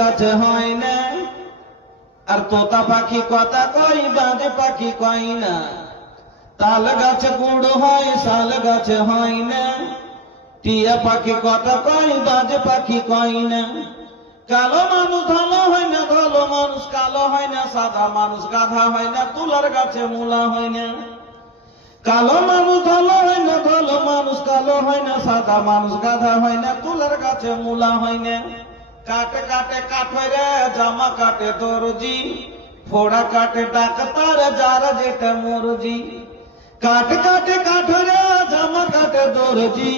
গাছে হয় না, আর তোতা পাখি কথা কই বাজে পাখি কই না। তাল গাছে গুড় হয় শাল গাছে হয় না, টিয়া পাখি কথা কই বাজে পাখি কই না। কালো মানুষ ভালো হয় না, ভালো মানুষ কালো হয় না, সাদা মানুষ গাধা হয় না, তুলার গাছে মূলা হয় না। কালো মানুষ ভালো হয় না, ভালো মানুষ কালো হয় না, সাদা মানুষ গাধা হয় না, তুলার গাছে মূলা হয় না। কাটে কাটে কাঠরে জামা কাটে দর্জি, ফোড়া কাটে ডাক্তার যার যেটা মরজি। কাটে কাটে কাঠরে জামা কাটে দর্জি,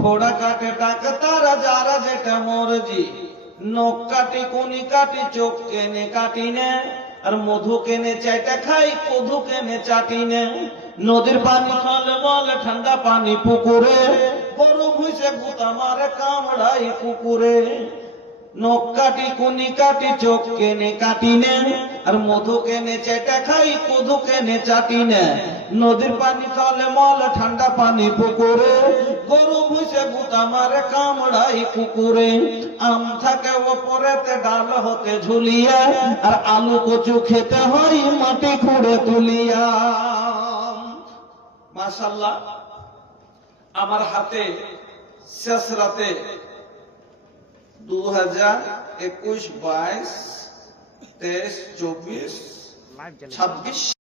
ফোড়া কাটে ডাক্তার যার যেটা মরজি। নখ কাটি কুনি কাটি চোখ কেনে কাটি নে, আর মধু কেনে চাইটা খাই কধু কেনে চাটি নে। নদীর পানি টলমল ঠান্ডা পানি পুকুরে, গরম হইছে গুতা মারে কামড়াই কুকুরে। নখ কাটি কুনি কাটি চোখ কেনে কাটি নে, আর মধু কেনে চাইটা খাই কধু কেনে চাটি নে। নদীর পানি টলমল ঠান্ডা পানি পুকুরে, গরম হইছে গুতা মারে কামড়াই কুকুরে। আম থাকে ওপরেতে ডাল হতে ঝুলিয়া, আর আলু কচু খেতে হয় মাটি খুঁড়ে তুলিয়া। মাশাআল্লাহ, আমার হাতে শেষ রাতে 2021, 22, 23, 24, 26